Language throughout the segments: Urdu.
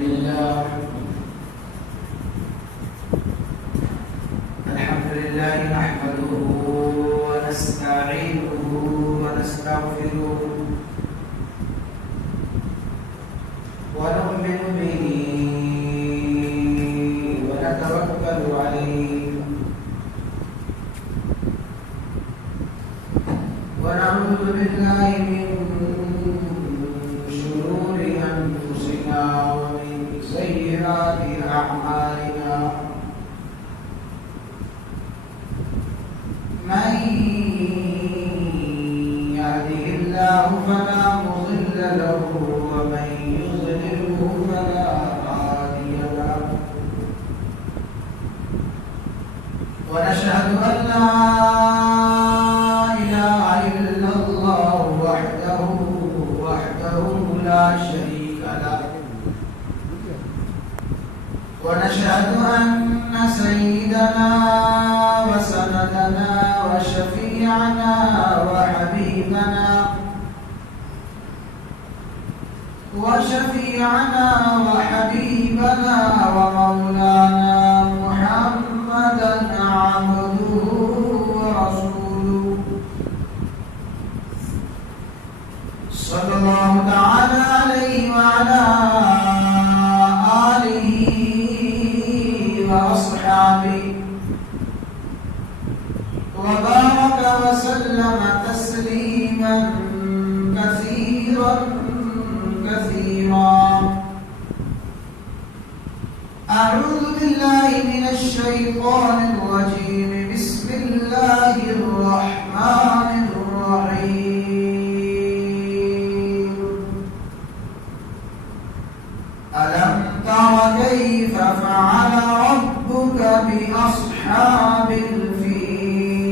لله نحمده ونستعينه ونستغفره ونؤمن به ونتوكل عليه ونعوذ بالله من شرور أنفسنا ومن سيئات أعمالنا من يهده الله فلا مضل له ومن يضلله فلا هادي له ونشهد أن لا إله إلا الله وحده لا شريك له ونشهد أن سيدنا وسندنا وشفيعنا وحبيبنا ومولانا محمدا عبده ورسوله صلى الله تعالى عليه وعلى آله وأصحابه وبارك وسلم تسليما كثيرا أعوذ بالله من الشيطان الرجيم بسم الله الرحمن الرحيم ألم تر كيف فعل ربك بأصحاب الفيل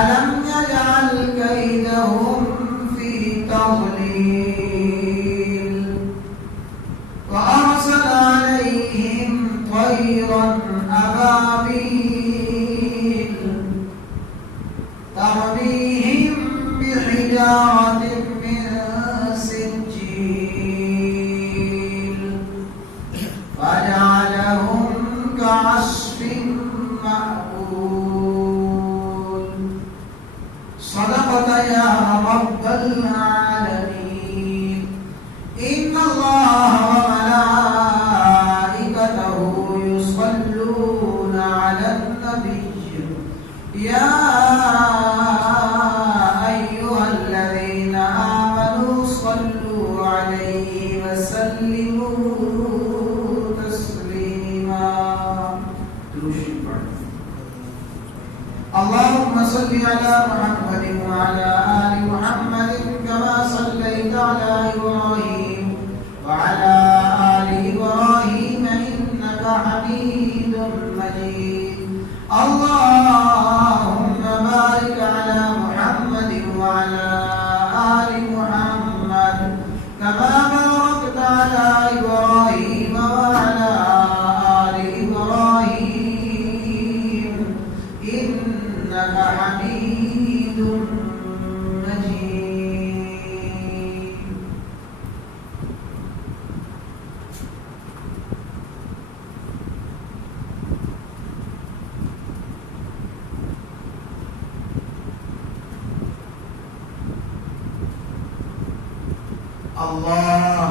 ألم يجعل كيدهم في تضليل وأرسل عليهم طيرا أبابيل ترميهم بحجارة من سجيل فجعلهم كعصف مأكول صدقت يا رب العالمين إن الله وملائكته يصلون على النبي يا أيها الذين آمنوا صلوا عليه وسلموا تسليما اللهم صل على محمد وعلى آل محمد كما صليت على إبراهيم وعلى آل إبراهيم إنك حميد مجيد اللهم بارك على محمد وعلى آل محمد كما باركت على إبراهيم وعلى آل إبراهيم إنك حميد مجيد Allah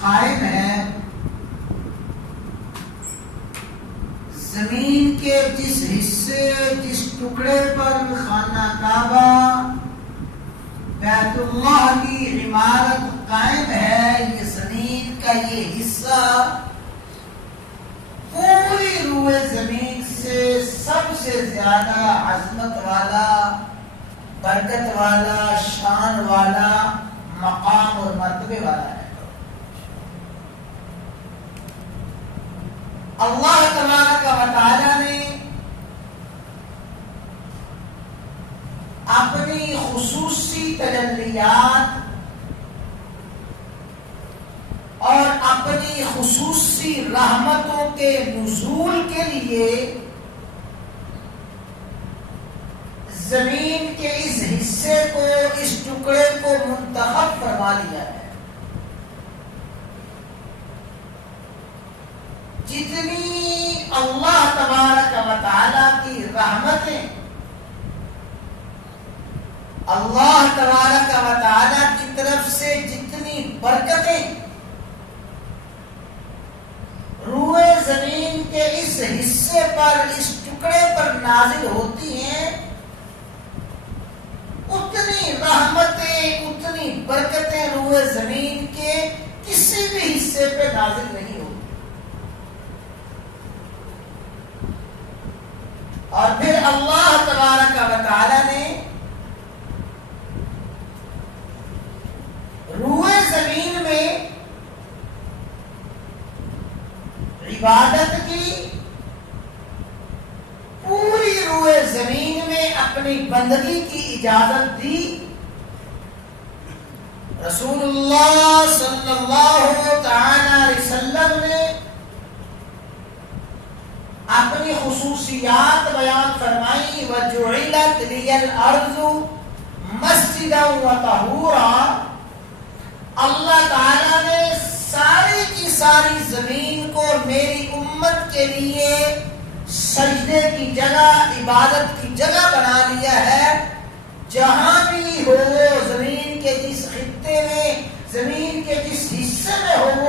قائم ہے، زمین کے جس حصے جس ٹکڑے پر خانہ کعبہ بیت اللہ کی عمارت قائم ہے، یہ زمین کا یہ حصہ پوری روئے زمین سے سب سے زیادہ عظمت والا، برکت والا، شان والا، مقام اور مرتبے والا ہے۔ اللہ تبارک و تعالی نے اپنی خصوصی تجلیات اور اپنی خصوصی رحمتوں کے نزول کے لیے زمین کے اس حصے کو، اس ٹکڑے کو منتخب فرما لیا ہے۔ جتنی اللہ تبارک و تعالی کی رحمتیں، اللہ تبارک و تعالی کی طرف سے جتنی برکتیں روئے زمین کے اس حصے پر، اس ٹکڑے پر نازل ہوتی ہیں، اتنی رحمتیں، اتنی برکتیں روئے زمین کے کسی بھی حصے پہ نازل نہیں ہوتی۔ اور پھر اللہ تبارک و تعالی نے روئے زمین میں عبادت کی، پوری روئے زمین میں اپنی بندگی کی اجازت دی۔ رسول اللہ صلی اللہ تعالی علیہ وسلم نے اپنی خصوصیات بیان فرمائی، وَجُعِلَتْ لِيَ الْأَرْضُ مَسْجِدًا وَطَهُورًا۔ اللہ تعالیٰ نے ساری کی ساری زمین کو میری امت کے لیے سجدے کی جگہ، عبادت کی جگہ بنا لیا ہے۔ جہاں بھی ہو، زمین کے جس خطے میں، زمین کے جس حصے میں ہو،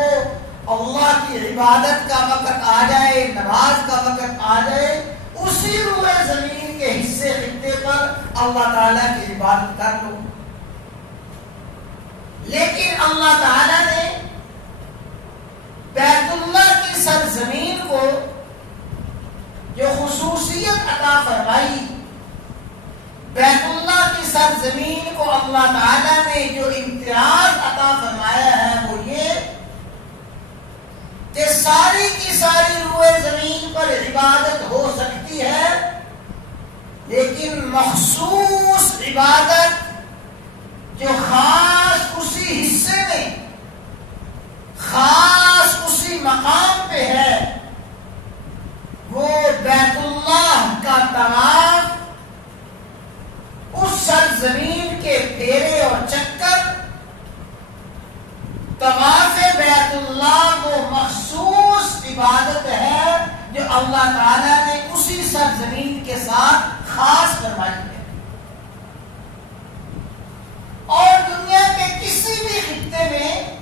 اللہ کی عبادت کا وقت آ جائے، نماز کا وقت آ جائے، اسی روئے زمین کے حصے خطے پر اللہ تعالیٰ کی عبادت کر لو۔ لیکن اللہ تعالیٰ نے بیت اللہ کی سرزمین کو جو خصوصیت عطا فرمائی، بیت اللہ کی سرزمین کو اللہ تعالیٰ نے جو امتیاز عطا فرمایا ہے وہ یہ کہ ساری کی ساری روئے زمین پر عبادت ہو سکتی ہے، لیکن مخصوص عبادت جو خاص اسی حصے میں، خاص اسی مقام پہ ہے، وہ بیت اللہ کا طواف، اس سرزمین کے پھیرے اور چکر، طواف بیت اللہ وہ مخصوص عبادت ہے جو اللہ تعالیٰ نے اسی سرزمین کے ساتھ خاص فرمائی ہے۔ اور دنیا کے کسی بھی خطے میں،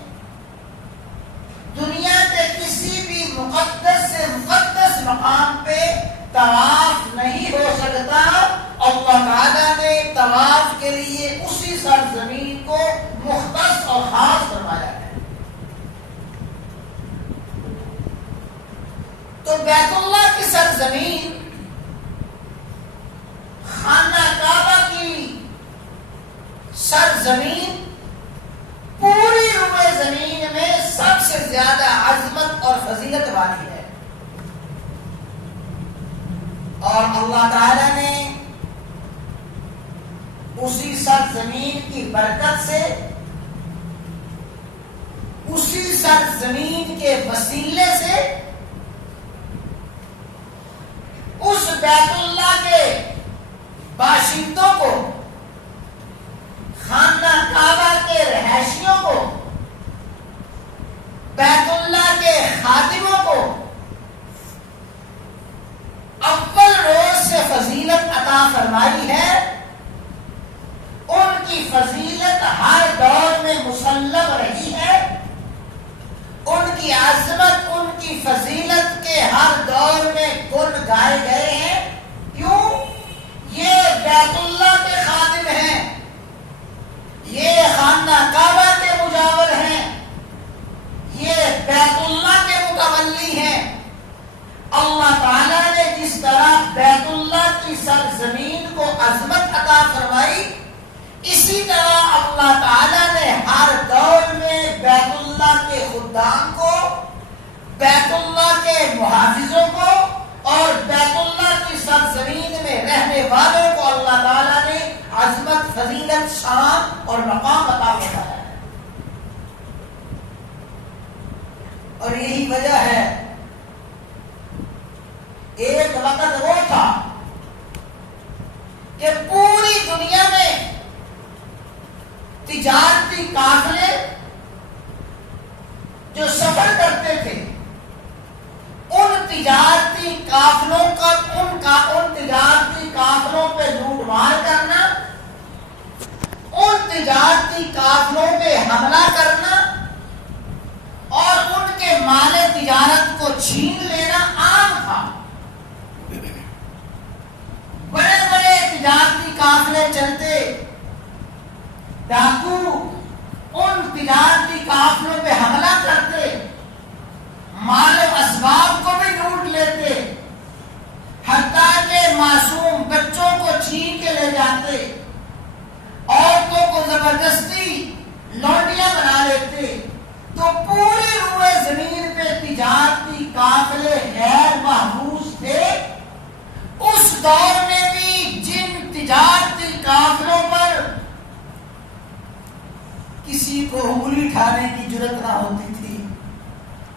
دنیا کے کسی بھی مقدس سے مقدس مقام پہ طواف نہیں ہو سکتا۔ اللہ تعالیٰ نے طواف کے لیے اسی سرزمین کو مختص اور خاص فرمایا ہے۔ تو بیت اللہ کی سرزمین، خانہ کعبہ کی سرزمین، پوری روئے زمین میں سب سے زیادہ عظمت اور فضیلت والی ہے۔ اور اللہ تعالی نے اسی سرزمین کی برکت سے، اسی سرزمین کے وسیلے سے اس بیت اللہ کے باشندوں کو، خانہ کعبہ کے رہائشیوں کو، بیت اللہ کے خادموں کو اول روز سے فضیلت عطا فرمائی ہے۔ ان کی فضیلت ہر دور میں مسلم رہی ہے، ان کی عظمت، ان کی فضیلت کے ہر دور میں گن گائے گئے ہیں۔ کیوں؟ یہ بیت اللہ کے خادم ہیں، یہ خانہ کعبہ کے مجاور ہیں، یہ بیت اللہ کے متولی ہیں۔ اللہ تعالیٰ نے جس طرح بیت اللہ کی سرزمین کو عظمت عطا فرمائی، اسی طرح اللہ تعالیٰ نے ہر دور میں بیت اللہ کے خدام کو، بیت اللہ کے محافظوں کو اور بیت اللہ کی سرزمین میں رہنے والوں کو اللہ تعالیٰ نے عظمت، فضیلت، شان اور مقام عطا فرمایا ہے۔ اور یہی وجہ ہے، ایک وقت وہ تھا کہ پوری دنیا میں تجارتی قافلے جو سفر کرتے تھے، ان تجارتی قافلوں کا ان تجارتی قافلوں پہ لوٹ مار کرنا، ان تجارتی قافلوں پہ حملہ کرنا اور ان کے مال تجارت کو چھین لینا عام تھا۔ بڑے بڑے تجارتی قافلے چلتے، ڈاکو ان تجارتی قافلوں پہ حملہ کرتے، مال و اسباب کو بھی لوٹ لیتے، حتیٰ کہ معصوم بچوں کو چھین کے لے جاتے، عورتوں کو زبردستی لونڈیاں بنا لیتے۔ تو پوری روئے زمین پہ تجارتی قافلے غیر محفوظ تھے۔ اس دور میں بھی جن تجارتی قافلوں پر کسی کو انگلی اٹھانے کی جرات نہ ہوتی تھی،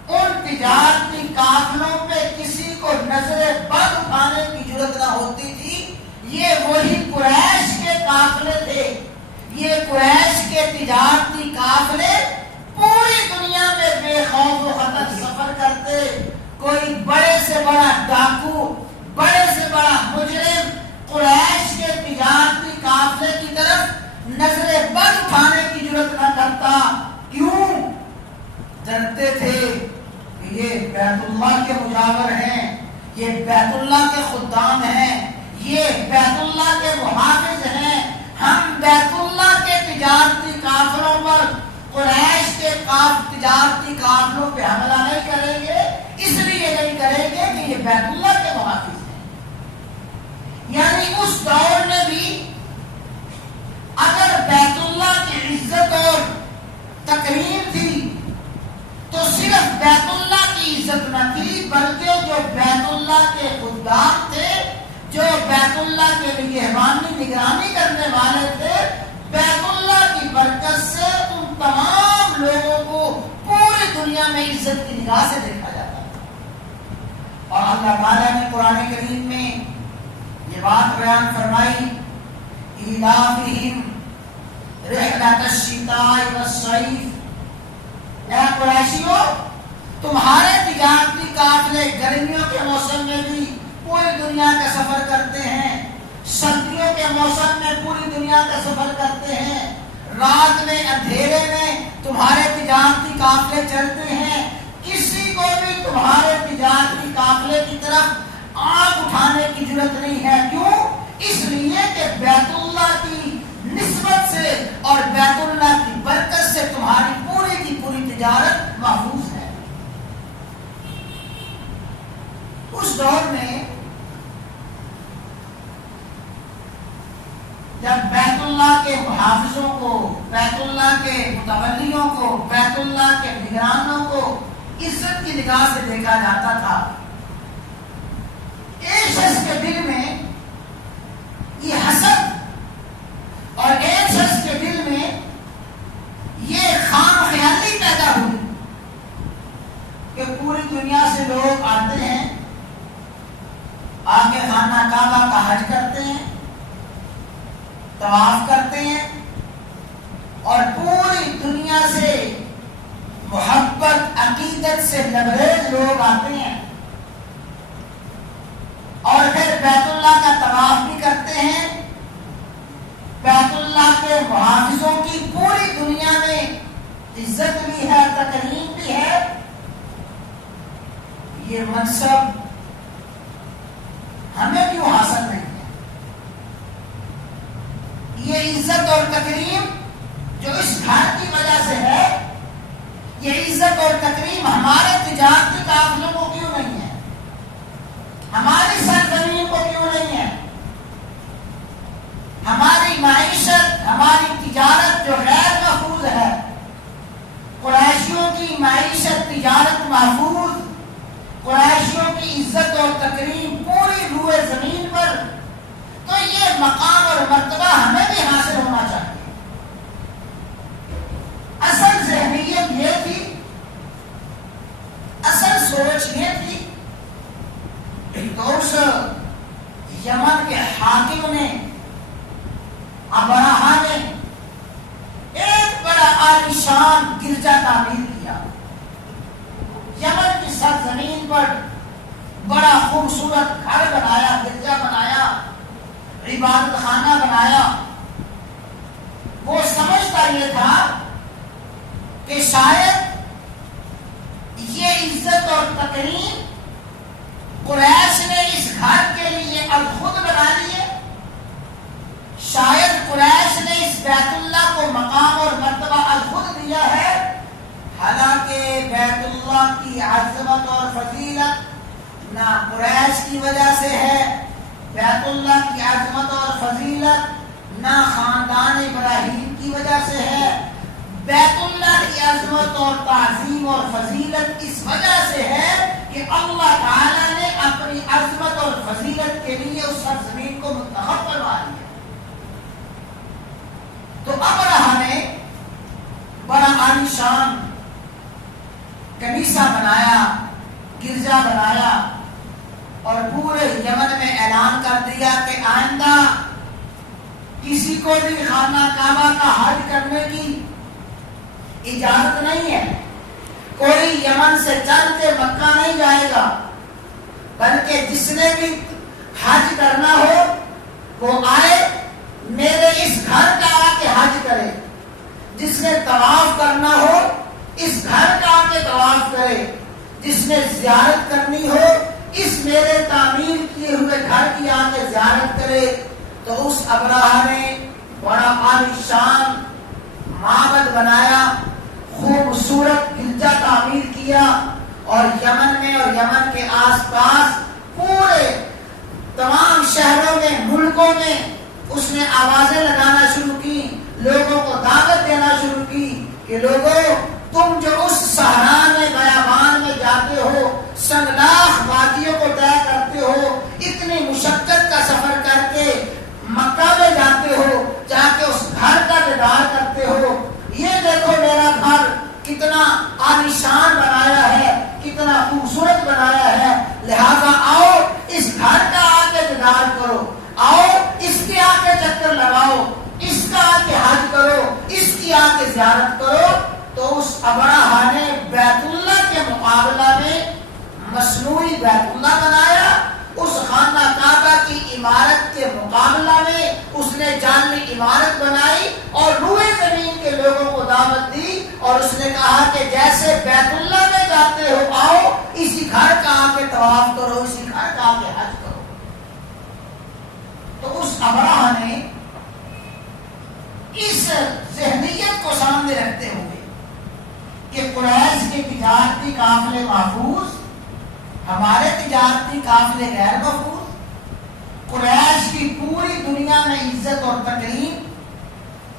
ان تجارتی قافلوں پہ کسی کو نظر بد اٹھانے کی جرات نہ ہوتی تھی، یہ وہی قریش کے قافلے تھے۔ یہ قریش کے تجارتی قافلے پوری دنیا میں بے خوف و خطر سفر کرتے۔ کوئی بڑے سے بڑا ڈاکو، بڑے سے بڑا مجرم قریش کے تجارتی قافلے کی طرف نظر بد اٹھانے کی جرات نہ کرتا۔ کیوں؟ جانتے تھے کہ یہ بیت اللہ کے مجاور ہیں، یہ بیت اللہ کے خدام ہیں، یہ بیت اللہ کے محافظ ہیں۔ ہم بیت اللہ کے تجارتی قافلوں پر، قریش کے تجارتی قافلوں پہ حملہ نہیں کریں گے، اس لیے نہیں کریں گے کہ یہ بیت اللہ کے محافظ ہیں۔ یعنی اس دور میں بھی اگر بیت اللہ کی عزت اور تکریم تھی تو صرف بیت اللہ کی عزت نہ تھی، بلکہ جو بیت اللہ کے خدام تھے، جو بیت اللہ کے نگرانی کرنے والے تھے، بیت اللہ کی برکت سے ان تمام لوگوں کو پوری دنیا میں عزت کی نگاہ سے دیکھا جاتا تھا۔ اور اللہ تعالیٰ نے قرآن کریم میں یہ بات بیان فرمائی، إِلَافِهِمْ رِحْلَةَ الشِّتَاءِ وَالصَّيْفِ، اے قریشیوں، تمہارے تجارتی قافلے گرمیوں کے موسم میں بھی پوری دنیا کا سفر کرتے ہیں، سردیوں کے موسم میں پوری دنیا کا سفر کرتے ہیں، رات میں اندھیرے میں تمہارے تجارتی قافلے چلتے ہیں۔ کسی کو بھی تمہارے تجارتی قافلے کی طرف آنکھ اٹھانے کی ضرورت نہیں ہے۔ کیوں؟ اس لیے کہ بیت اللہ کی نسبت سے اور بیت اللہ کی برکت سے تمہاری پوری کی پوری تجارت محفوظ ہے۔ اس دور میں جب بیت اللہ کے محافظوں کو، بیت اللہ کے متولیوں کو، بیت اللہ کے نگرانوں کو عزت کی نگاہ سے دیکھا جاتا تھا، ایک شخص کے دل میں یہ حسد اور ایک شخص کے دل میں یہ خام خیالی پیدا ہوئی کہ پوری دنیا سے لوگ آتے ہیں، آ کے خانہ کعبہ کا حج کرتے ہیں، طواف کرتے ہیں، اور پوری دنیا سے محبت، عقیدت سے لبریز لوگ آتے ہیں، اور پھر بیت اللہ کا طواف بھی کرتے ہیں، بیت اللہ کے محافظ دنیا میں عزت بھی ہے، تکریم بھی ہے، یہ منصب ہمیں کیوں حاصل نہیں ہے؟ یہ عزت اور تکریم جو اس گھر کی وجہ سے ہے، یہ عزت اور تکریم ہمارے تجارتی قافلوں کو کیوں نہیں ہے؟ ہماری سرزمین کو کیوں نہیں ہے؟ ہماری معیشت، ہماری تجارت جو غیر محفوظ ہے، قریشیوں کی معیشت تجارت محفوظ، قریشیوں کی عزت اور تکریم پوری روئے زمین پر، تو یہ مقام اور مرتبہ ہمیں بھی حاصل ہونا چاہیے۔ اصل ذہنیت یہ تھی، اصل سوچ یہ تھی تو اس یمن کے حاکم نے، ابرہہ نے ایک بڑا عالیشان گرجا تعمیر کیا۔ یمن کی سرزمین پر بڑا خوبصورت گھر بنایا، گرجا بنایا، عبادت خانہ بنایا۔ وہ سمجھتا یہ تھا کہ شاید یہ عزت اور تکریم قریش نے اس گھر کے لیے اب خود بنا لیے، شاید قریش نے اس بیت اللہ کو مقام اور مرتبہ اب خود دیا ہے، حالانکہ بیت اللہ کی عظمت اور فضیلت نہ قریش کی وجہ سے ہے، بیت اللہ کی عظمت اور فضیلت نہ خاندان ابراہیم کی وجہ سے ہے، بیت اللہ کی عظمت اور تعظیم اور فضیلت اس وجہ سے ہے کہ اللہ تعالیٰ نے اپنی عظمت اور فضیلت کے لیے اس سرزمین کو منتخب کروا دیا۔ تو ابرہہ نے بڑا عالیشان کنیسہ بنایا، گرجا بنایا، اور پورے یمن میں اعلان کر دیا کہ آئندہ کسی کو بھی خانہ کعبہ کا حج کرنے کی اجازت نہیں ہے، کوئی یمن سے چل کے مکہ نہیں جائے گا، بلکہ جس نے بھی حج کرنا ہو وہ آئے میرے اس گھر کا آ کے حج کرے، جس نے طواف کرنا ہو اس گھر کا آ کے طواف کرے، جس نے زیارت کرنی ہو اس میرے تعمیر کیے ہوئے گھر کی آ کے زیارت کرے۔ تو اس ابرہہ نے بڑا عالیشان معبد بنایا، خوبصورت گرجا تعمیر کیا، اور یمن میں اور یمن کے آس پاس پورے تمام شہروں میں، ملکوں میں اس نے آوازیں لگانا شروع کی، لوگوں کو دعوت دینا شروع کی کہ لوگوں تم جو اس صحرا میں بیابان میں جاتے ہو، سنگلاخ وادیوں کو طے کرتے ہو، اتنی مشقت کا سفر کر کے مکہ میں جاتے ہو، جا کے اس گھر کا دیدار کرتے ہو، یہ دیکھو میرا گھر کتنا عالیشان بنایا ہے، کتنا خوبصورت بنایا ہے، لہذا آؤ اس گھر کا آ کے دیدار کرو، آؤ اس کے آ کے چکر لگاؤ، اس کا آ کے حج کرو، اس کی آ کے زیارت کرو۔ تو اس ابرہہ نے بیت اللہ کے مقابلہ میں مصنوعی بیت اللہ بنایا، اس خانہ کعبہ کی عمارت کے مقابلہ میں اس نے جعلی عمارت بنائی اور روئے زمین کے لوگوں کو دعوت دی، اور اس نے کہا کہ جیسے بیت اللہ میں جاتے ہو آؤ اسی گھر کا آ کے طواف کرو، اسی گھر کا آ کے حج کرو۔ تو اس ابرہہ نے اس ذہنیت کو سامنے رکھتے ہوئے کہ قریش کے تجارتی قافلے محفوظ، ہمارے تجارتی قافلے غیر محفوظ، قریش کی پوری دنیا میں عزت اور تکریم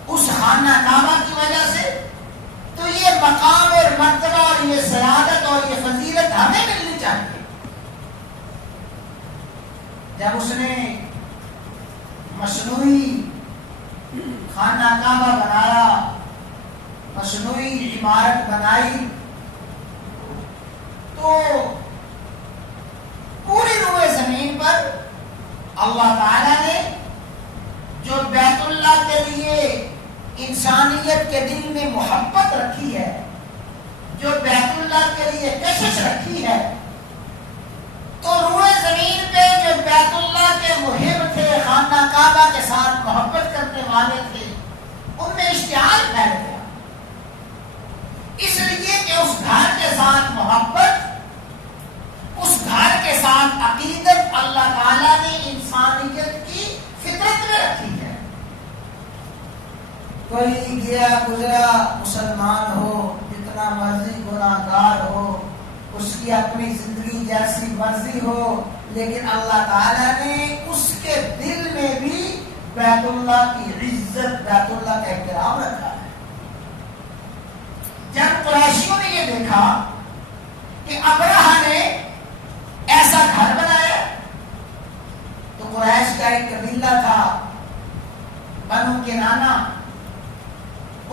اس خانہ کعبہ کی وجہ سے، تو یہ مقام اور مرتبہ اور یہ سعادت اور یہ فضیلت ہمیں ملنی چاہیے۔ جب اس نے مصنوعی خانہ کعبہ بنایا، مصنوعی عمارت بنائی، تو پوری روئے زمین پر اللہ تعالیٰ نے جو بیت اللہ کے لیے انسانیت کے دل میں محبت رکھی ہے، جو بیت اللہ کے لیے کشش رکھی ہے، تو روئے زمین پہ جو بیت اللہ کے محب تھے، خانہ کعبہ کے ساتھ محبت کرنے والے تھے، ان میں اشتعال پھیل گیا۔ کوئی گیا گزرا مسلمان ہو، جتنا مرضی گناہگار ہو، اس کی اپنی زندگی جیسی مرضی ہو، لیکن اللہ تعالیٰ نے اس کے دل میں بھی بیت اللہ کی عزت، بیت اللہ کا احترام رکھا ہے۔ جب قریشیوں نے یہ دیکھا کہ ابرہہ نے ایسا گھر بنایا، تو قریش کا ایک قبیلہ تھا بنو کنانہ،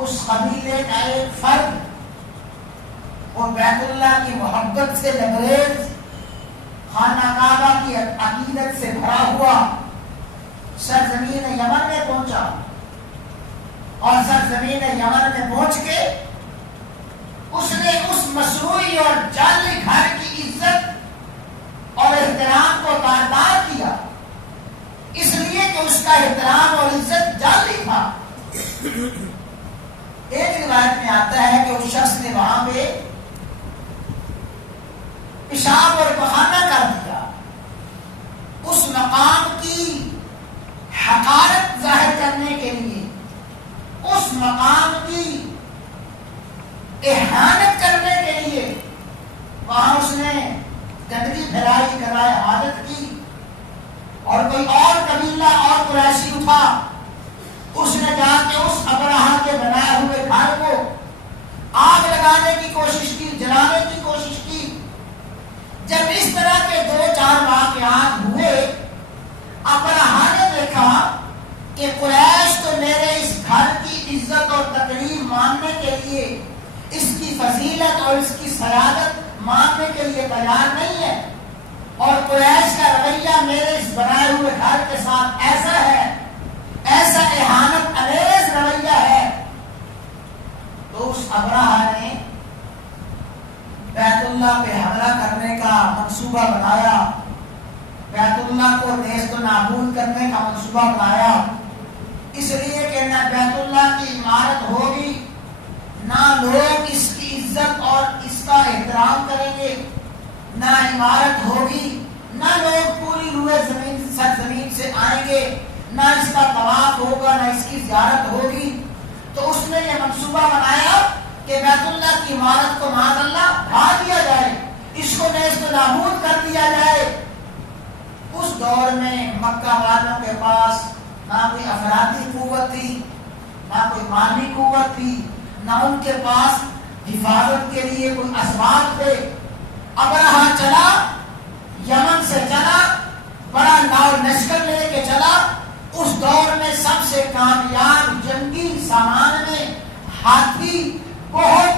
اس قبیلے کا ایک فرد وہ بیت اللہ کی محبت سے لبریز، خانہ کعبہ کی عقیدت سے بھرا ہوا سرزمین یمن میں پہنچا، اور سرزمین یمن میں پہنچ کے اس نے اس مصنوعی اور جعلی گھر کی عزت اور احترام کو تار کیا، اس لیے کہ اس کا احترام اور عزت جعلی تھا۔ ایک روایت میں آتا ہے کہ اس شخص نے وہاں پہ پیشاب اور پخانہ کر دیا، اس مقام کی حقارت ظاہر کرنے کے لیے، اس مقام کی اہانت کرنے کے لیے وہاں اس نے گندگی پھیلائی، کرائے حاجت کی، اور کوئی اور قبیلہ اور قریشی اٹھا، اس نے جا کے اس ابرہہ کے بنائے ہوئے گھر کو آگ لگانے کی کوشش کی، جلانے کی کوشش کی۔ جب اس طرح کے 2-4 واقعات ہوئے، ابرہہ نے دیکھا کہ قریش تو میرے اس گھر کی عزت اور تکریم ماننے کے لیے، اس کی فضیلت اور اس کی سیادت ماننے کے لیے تیار نہیں ہے، اور قریش کا رویہ میرے اس بنائے ہوئے گھر کے ساتھ ایسا ہے، ایسا اہانت انگیز رویہ ہے۔ تو اس ابرہہ نے بیت اللہ پہ حملہ کرنے کا منصوبہ بنایا، بیت اللہ کو نیست و نابود کرنے کا منصوبہ بنایا، اس لیے کہ نہ بیت اللہ کی عمارت ہوگی، نہ لوگ اس کی عزت اور اس کا احترام کریں گے، نہ عمارت ہوگی، نہ لوگ پوری روئے زمین سرزمین سے آئیں گے، نہ اس کا طواف ہوگا، نہ اس کی زیارت ہوگی۔ تو اس نے یہ منصوبہ بنایا کہ بیت اللہ کی عمارت کو معاذ اللہ ڈھا دیا جائے، اس کو نیست و نابود کر دیا جائے۔ اس دور میں مکہ والوں کے پاس نہ کوئی افرادی قوت تھی، نہ کوئی مالی قوت تھی، نہ ان کے پاس حفاظت کے لیے کوئی اسباب تھے۔ ابرہہ چلا، یمن سے چلا، بڑا ناؤ لشکر لے کے چلا۔ اس دور میں سب سے کامیاب جنگی سامان میں ہاتھی بہت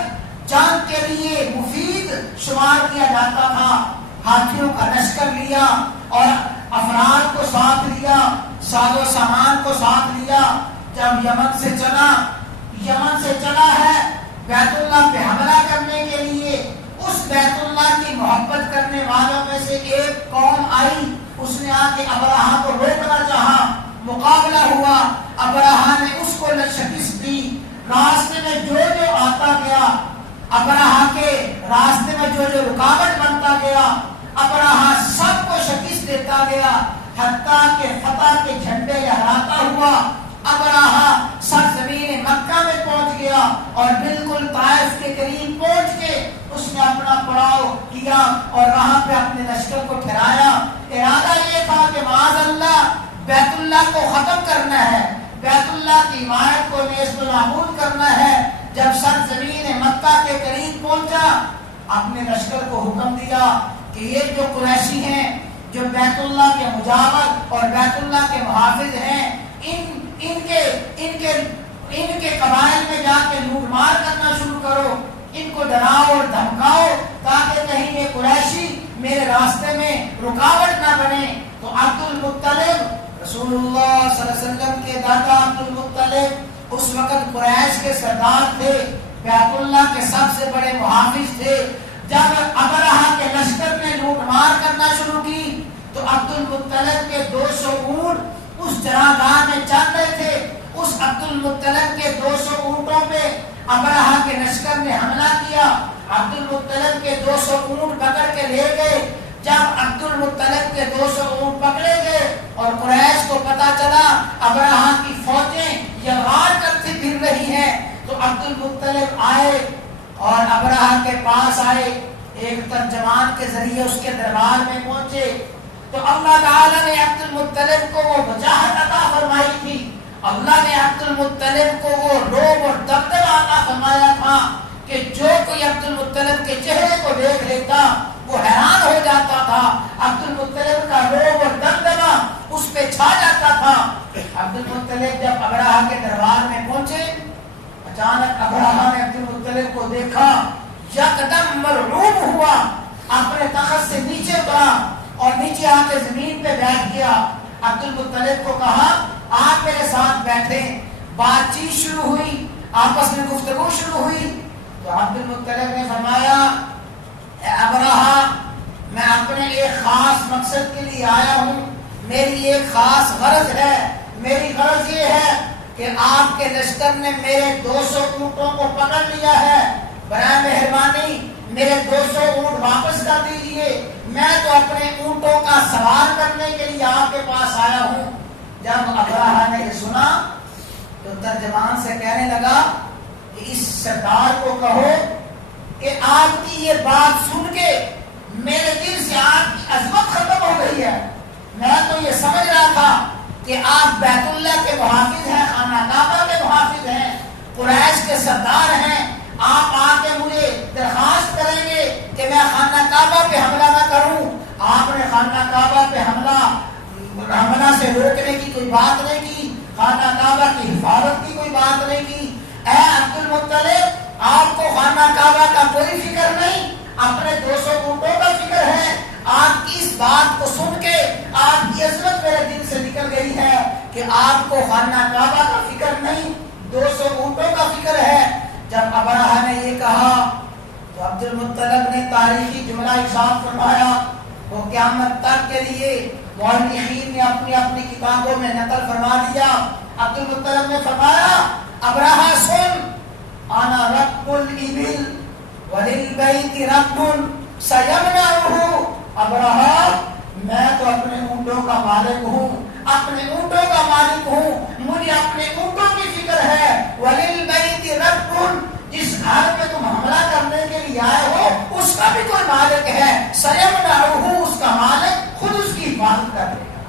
جنگ کے لیے مفید شمار کیا جاتا تھا۔ ہاتھیوں کا لشکر لیا اور افراد کو ساتھ لیا، ساز و سامان کو ساتھ لیا۔ جب یمن سے چلا ہے بیت اللہ پہ حملہ کرنے کے لیے، اس بیت اللہ کی محبت کرنے والوں میں سے ایک قوم آئی، اس نے آ کے ابرہہ کو روکنا چاہا، مقابلہ ہوا، ابرہہ نے اس کو شکست دی۔ راستے میں جو آتا گیا، ابرہہ کے راستے میں جو رکاوٹ بنتا گیا، ابرہہ سب کو شکست دیتا گیا، حتیٰ کہ فتح کے جھنڈے لہراتا ہوا ابرہہ سرزمین مکہ میں پہنچ گیا، اور بالکل طائف کے قریب پہنچ کے اس نے اپنا پڑاؤ کیا اور وہاں پہ اپنے لشکر کو ٹھہرایا۔ ارادہ یہ تھا کہ معاذ اللہ بیت اللہ کو ختم کرنا ہے، بیت اللہ کی عمارت کو نیست و نابود کرنا ہے۔ جب سرزمین مکہ کے قریب پہنچا، اپنے لشکر کو حکم دیا کہ یہ جو قریشی ہیں، جو بیت اللہ کے مجاور اور بیت اللہ کے محافظ ہیں، ان کے قبائل میں جا کے لوٹ مار کرنا شروع کرو، ان کو ڈراؤ اور دھمکاؤ تاکہ کہیں یہ قریشی میرے راستے میں رکاوٹ نہ بنے۔ تو عبد المطلب، رسول اللہ صلی اللہ علیہ وسلم کے دادا عبد المطلب اس وقت قریش کے سردار تھے، بیت اللہ کے سب سے بڑے محافظ تھے۔ جب ابرہہ کے لشکر نے لوٹ مار کرنا شروع کی تو عبد المطلب کے 200 اونٹ اس چراگاہ میں چل رہے تھے۔ اس عبد المطلب کے 200 اونٹوں پہ ابرہہ کے لشکر نے حملہ کیا۔ عبد المطلب کے 200 اونٹ پکڑ کے لے گئے۔ جب عبد المطلب کے 200 اونٹ پکڑے گئے اور قریش کو پتا چلا ابرہہ کی فوجیں یلغار کرتی پھر رہی مطلب آئے اور ابرہہ کے پاس آئے، ایک ترجمان کے ذریعے اس کے دربار میں پہنچے، تو اللہ تعالیٰ نے عبد المطلب کو وہ وجاہت عطا فرمائی تھی، اللہ نے عبد المطلب کو وہ روب اور دبدبہ عطا فرمایا تھا کہ جو کوئی عبد المطلب کے چہرے کو دیکھ لیتا وہ حیران ہو جاتا تھا، عبد المطلب کا روب اور دبدبہ اس پہ چھا جاتا تھا۔ عبد المطلب جب ابرہہ کے دربار میں پہنچے، اچانک ابرہہ نے عبد المطلب کو دیکھا، یکدم مرعوب ہوا، اپنے تخت سے نیچے اترا اور نیچے آ کے زمین پہ بیٹھ گیا۔ عبد المطلب کو کہا آپ میرے ساتھ بیٹھے، بات چیت شروع ہوئی، آپس میں گفتگو شروع ہوئی، تو عبد المطلب نے فرمایا اے ابرہہ، میں اپنے ایک خاص مقصد کے لیے آیا ہوں، میری ایک خاص غرض ہے، میری غرض یہ ہے کہ آپ کے لشکر نے میرے 200 اونٹوں کو پکڑ لیا ہے، برائے مہربانی میرے 200 اونٹ واپس کر دیجئے، میں تو اپنے اونٹوں کا سوار کرنے کے لیے آپ کے پاس آیا ہوں۔ جب ابرہہ نے یہ سنا تو ترجمان سے کہنے لگا کہ اس سردار کو کہو کہ آپ کی یہ بات سن کے میرے دل سے آپ کی عظمت ختم ہو گئی ہے، میں تو یہ سمجھ رہا تھا کہ آپ بیت اللہ کے محافظ ہیں، خانہ کعبہ کے محافظ ہیں، قریش کے سردار ہیں، آپ آ کے مجھے درخواست کریں گے کہ میں خانہ کعبہ پہ حملہ نہ کروں۔ آپ نے خانہ کعبہ پہ حملہ سے روکنے کی کوئی بات نہیں کی، خانہ کعبہ کی حفاظت کی کوئی بات نہیں کی۔ اے عبد المطلب، آپ کو خانہ کعبہ کا کوئی فکر نہیں، اپنے 200 اونٹوں کا فکر ہے۔ آپ کی اس بات کو سن کے آپ کی عظمت میرے دل سے نکل گئی ہے کہ آپ کو خانہ کعبہ کا فکر نہیں، 200 اونٹوں کا فکر ہے۔ جب ابرہہ نے یہ کہا تو عبد المطلب نے تاریخی جملہ ارشاد فرمایا، وہ قیامت تک کے لیے مورخین نے اپنی اپنی کتابوں میں نقل فرما دیا۔ عبد المطلب نے فرمایا ابرہہ سن، انا رب الابل وللبیت رب سیمنعہ، ابرہہ میں تو اپنے اونٹوں کا مالک ہوں، اپنے اونٹوں کا مالک ہوں، مجھے اپنے اونٹوں کی فکر ہے۔ وللبیت رب، جس گھر پہ تم حملہ کرنے کے لیے آئے ہو اس کا بھی کوئی مالک ہے، سیمنعہ، اس کا مالک خود اس کی حفاظت کر لے گا۔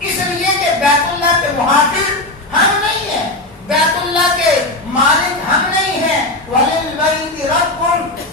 اس لیے کہ بیت اللہ کے محافظ ہم نہیں ہیں، بیت اللہ کے مالک ہم نہیں ہیں۔ وللبیت رب،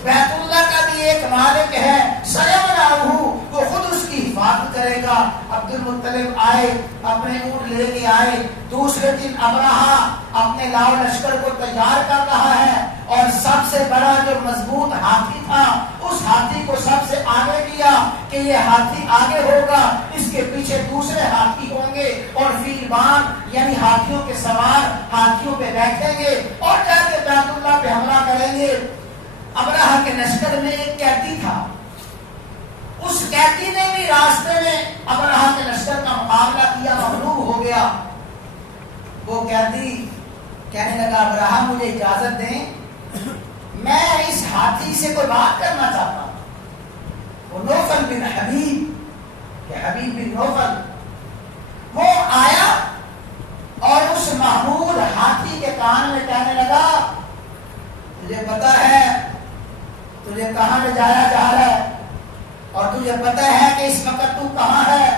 بیت اللہ کا بھی ایک مالک ہے، سیمنعہ، وہ خود اس کی حفاظت کرے گا۔ عبد المطلب آئے، اپنے اونٹ لے کے آئے، دوسرے دن ابرہہ اپنے لاؤ لشکر کو تیار کر رہا ہے اور سب سے بڑا جو مضبوط ہاتھی تھا اس ہاتھی کو سب سے آگے کیا کہ یہ ہاتھی آگے ہوگا، اس کے پیچھے دوسرے ہاتھی ہوں گے اور فیلبان یعنی ہاتھیوں کے سوار ہاتھیوں پہ بیٹھیں گے اور جا کے بیت اللہ پہ حملہ کریں گے۔ ابرہہ کے لشکر میں ایک قیدی تھا، اس قیدی نے بھی راستے میں ابرہہ کے لشکر کا مقابلہ کیا، مغلوب ہو گیا۔ وہ قیدی کہنے لگا ابرہہ مجھے اجازت دیں، میں اس ہاتھی سے کوئی بات کرنا چاہتا ہوں۔ وہ نوفل بن حبیب، کہ حبیب بن نوفل، وہ آیا اور اس محمود ہاتھی کے کان میں کہنے لگا تجھے پتا ہے تجھے کہاں لے جایا جا رہا ہے اور تجھے پتا ہے کہ اس وقت تو کہاں ہے؟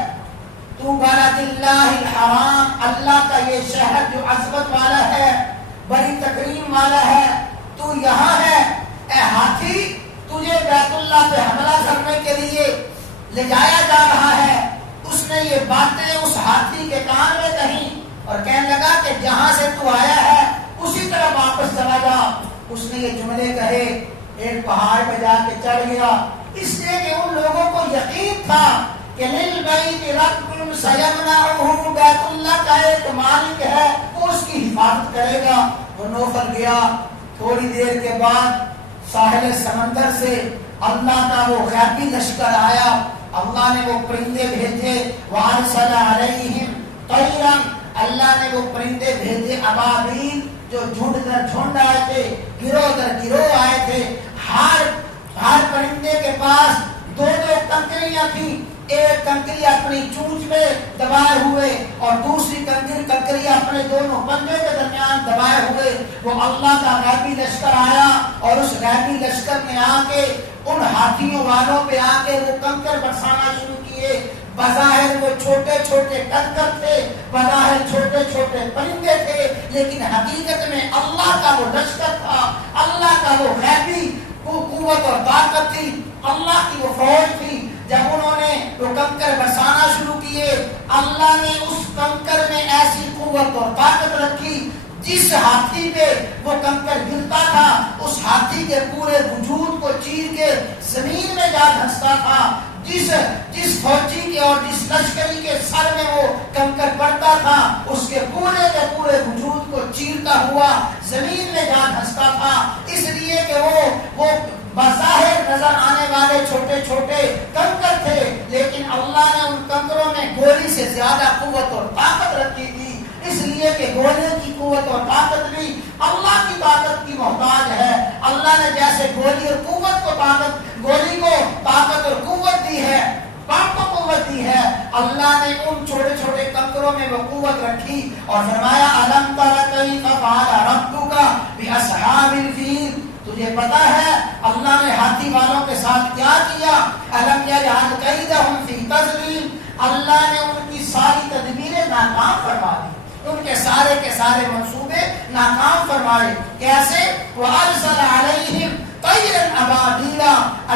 تو بلد اللہ الحرام، اللہ کا یہ شہر جو عظمت والا ہے، بڑی تکریم والا ہے، تو یہاں ہے۔ اے ہاتھی، تجھے بیت اللہ پہ حملہ کرنے کے لیے لے جایا جا رہا ہے۔ اس نے یہ باتیں اس ہاتھی کے کان میں کہیں اور کہنے لگا کہ جہاں سے تو آیا ہے اسی طرح واپس چلا جا۔ اس نے یہ جملے کہے، ایک پہاڑ پہ جا کے چڑھ گیا، اس لیے کہ ان لوگوں کو یقین تھا کہ للبیت رب سیمنعہ، بیت اللہ کا ایک مالک ہے، وہ اس کی حفاظت کرے گا۔ وہ نوفل گیا، تھوڑی دیر کے بعد ساحل سمندر سے اللہ کا وہ غیبی لشکر آیا، اللہ نے وہ پرندے بھیجے، وارسل علیہم طیرا، اللہ نے وہ پرندے بھیجے ابابیل جو جھنڈ در جھنڈ آئے تھے، گروہ در گروہ آئے تھے۔ ہر پرندے کے پاس دو کنکریاں تھیں، ایک کنکری اپنی چونچ میں دبائے ہوئے اور دوسری کنکری اپنے دونوں پنجوں کے درمیان دبائے ہوئے۔ وہ اللہ کا غیبی لشکر آیا اور اس غیبی لشکر نے آ کے ان ہاتھیوں والوں پہ آ کے وہ کنکر برسانا شروع کیے. بظاہر وہ چھوٹے چھوٹے کنکر تھے, بظاہر چھوٹے چھوٹے پرندے تھے, لیکن حقیقت میں اللہ کا وہ لشکر تھا, اللہ کا وہ غیبی قوت اور طاقت تھی, اللہ کی وہ فوج تھی. جب انہوں نے وہ کنکر برسانا شروع کیے, اللہ نے اس کنکر میں ایسی قوت اور طاقت رکھی, جس ہاتھی پہ وہ کنکر گرتا تھا اس ہاتھی کے پورے وجود کو چیر کے زمین میں جا دھنستا تھا. جس فوجی کے اور جس لشکری کے سر میں وہ کنکر پڑتا تھا اس کے پورے وجود کو چیرتا ہوا زمین میں جا دھنستا تھا. اس لیے کہ وہ بظاہر نظر آنے والے چھوٹے چھوٹے کنکر تھے, لیکن اللہ نے ان کنکروں میں گولی سے زیادہ قوت اور طاقت رکھی تھی. اس لیے کہ گولے کی قوت اور طاقت بھی اللہ کی طاقت کی محتاج ہے. اللہ نے جیسے گولی اور قوت کو گولی کو طاقت اور قوت دی ہے, پاک کو قوت دی ہے, اللہ نے ان چھوٹے چھوٹے کنکروں میں وہ قوت رکھی اور فرمایا الم تر کیف فعل ربک باصحاب الفیل. تجھے پتا ہے اللہ نے ہاتھی والوں کے ساتھ کیا کیا؟ الم یجعل کیدہم فی تضلیل. اللہ نے ان کی ساری تدبیریں ناکام فرما دی, ان کے سارے منصوبے ناکام فرمائے. کیسے؟ وَأَرْسَلَ عَلَيْهِمْ طَيْرًا أَبَابِيلَ.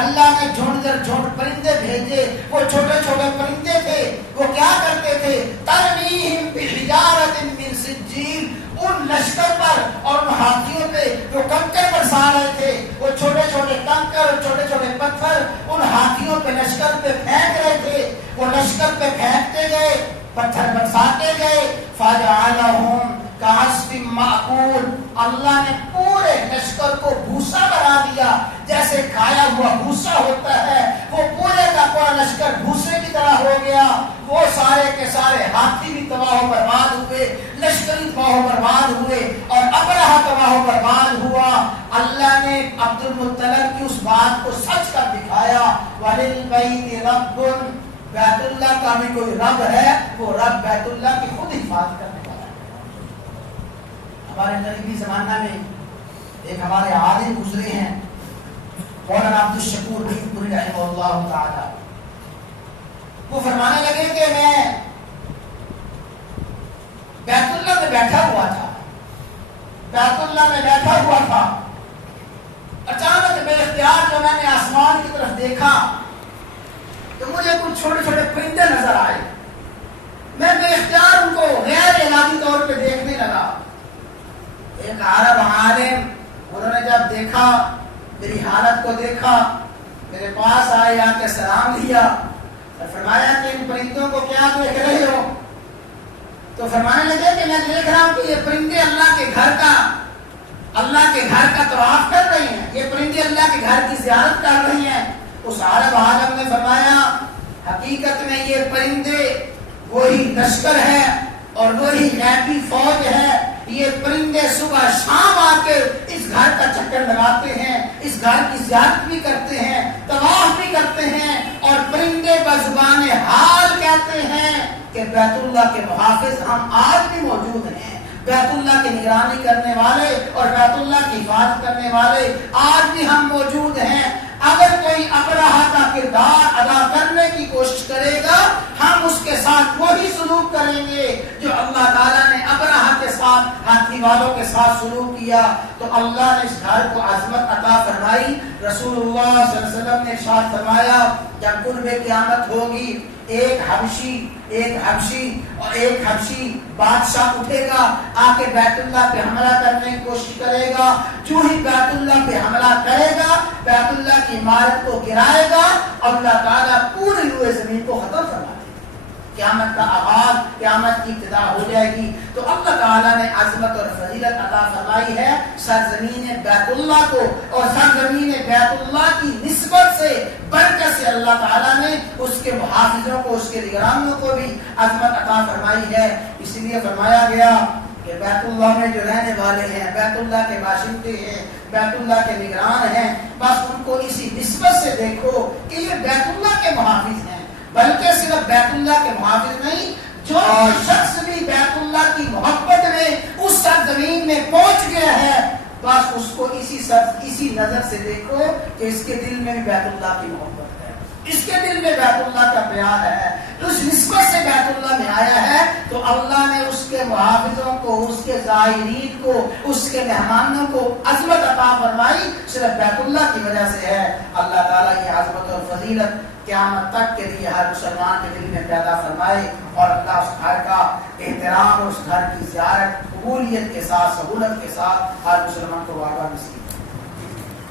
اللہ نے جھنڈ در جھنڈ پرندے بھیجے. وہ چھوٹے چھوٹے پرندے تھے, وہ کیا کرتے تھے؟ تَرْمِيهِمْ بِحِجَارَةٍ مِّن سِجِّيلٍ. ان لشکر پر اور ان ہاتھیوں پہ جو کنکر برسا رہے تھے, وہ چھوٹے چھوٹے کنکر اور چھوٹے چھوٹے پتھر ان ہاتھیوں پہ لشکر پہ پھینک رہے تھے. وہ لشکر پہ پھینکتے گئے, پتھر برساتے گئے. فَجَعَلَهُمْ كَعَصْفٍ مَأْكُولٍ. اللہ نے پورے لشکر کو بھوسا بنا دیا, جیسے کھایا ہوا بھوسا ہوتا ہے. وہ پورے کا پورا لشکر بھوسے کی طرح ہو گیا. وہ سارے کے سارے ہاتھی بھی تباہ و برباد ہوئے, لشکری تباہ و برباد ہوئے, اور ابرہہ تباہ و برباد ہوا. اللہ نے عبد المطلب کی اس بات کو سچ کر دکھایا. وَلِلْبَيْتِ رَبٌّ. بیت اللہ کا بھی کوئی رب ہے, وہ رب بیت اللہ کی خود حفاظت کرنے والا ہے. ہمارے قریبی زمانہ میں ایک ہمارے عالم گزرے ہیں, مولانا عبد الشکور بن پوری رحمہ اللہ تعالی. وہ فرمانے لگے کہ میں بیت اللہ میں بیٹھا ہوا تھا, اچانک بے اختیار جو میں نے آسمان کی طرف دیکھا تو مجھے کچھ چھوٹے چھوٹے پرندے نظر آئے. میں بے اختیار ان کو غیر علاقی طور پہ دیکھنے لگا. ایک عرب عالم, انہوں نے جب دیکھا, میری حالت کو دیکھا, میرے پاس آئے, آ کے سلام لیا اور فرمایا کہ ان پرندوں کو کیا دیکھ رہے ہو؟ تو فرمانے لگے کہ میں دیکھ رہا ہوں کہ یہ پرندے اللہ کے گھر کا طواف کر رہی ہیں, یہ پرندے اللہ کے گھر کی زیارت کر رہی ہیں. اس عرب عالم نے فرمایا حقیقت میں یہ پرندے وہی لشکر ہے اور وہی غیبی فوج ہے. یہ پرندے صبح شام آ کے اس گھر کا چکر لگاتے ہیں, اس گھر کی زیارت بھی کرتے ہیں, طواف بھی کرتے ہیں, اور پرندے بزبان حال کہتے ہیں کہ بیت اللہ کے محافظ ہم آج بھی موجود ہیں. بیت اللہ کی نگرانی کرنے والے اور بیت اللہ کی حفاظت کرنے والے آج بھی ہم موجود ہیں. اگر کوئی ابرہہ کا کردار ادا کرنے کی کوشش کرے گا, ہم اس کے ساتھ وہی سلوک کریں گے جو اللہ تعالیٰ نے ابرہہ کے ساتھ, ہاتھی والوں کے ساتھ سلوک کیا. تو اللہ نے اس گھر کو عظمت عطا فرمائی. رسول اللہ صلی اللہ علیہ وسلم نے ارشاد فرمایا جب قرب قیامت ہوگی, ایک حبشی بادشاہ اٹھے گا, آ کے بیت اللہ پہ حملہ کرنے کی کوشش کرے گا. جو ہی بیت اللہ پہ حملہ کرے گا, بیت اللہ کی عمارت کو گرائے گا, اللہ تعالیٰ پوری روئے زمین کو ختم فرما دے گا. قیامت کا آغاز, قیامت کی ابتدا ہو جائے گی. تو اللہ تعالیٰ نے عظمت اور فضیلت عطا فرمائی ہے سرزمین بیت اللہ کو, اور سرزمین بیت اللہ کی نسبت سے, برکت سے اللہ تعالیٰ نے اس کے محافظوں کو, اس کے نگرانوں کو بھی عظمت عطا فرمائی ہے. اس لیے فرمایا گیا کہ بیت اللہ میں جو رہنے والے ہیں, بیت اللہ کے باشندے ہیں, بیت اللہ کے نگران ہیں, بس ان کو اسی نسبت سے دیکھو کہ یہ بیت اللہ کے محافظ ہیں. بلکہ صرف بیت اللہ کے محافظ نہیں, جو شخص بھی بیت اللہ کی محبت میں اس سرزمین میں پہنچ گیا ہے، بس اس کو اسی نظر سے دیکھو کہ اس کے دل میں بھی بیت اللہ کی محبت ہے، اس کے دل میں بیت اللہ کا پیار ہے، اس نسبت سے بیت اللہ میں آیا ہے، تو اللہ نے اس کے محافظوں کو، اس کے زائرین کو، اس کے مہمانوں کو عظمت عطا فرمائی، صرف بیت اللہ کی وجہ سے ہے۔ اللہ تعالیٰ یہ عظمت اور فضیلت قیامت تک کے لیے ہر مسلمان کے دل میں پیدا فرمائے، اور اللہ اس گھر کا احترام اور اس گھر کی زیارت قبولیت کے ساتھ، سہولت کے ساتھ ہر مسلمان کو بار بار نصیب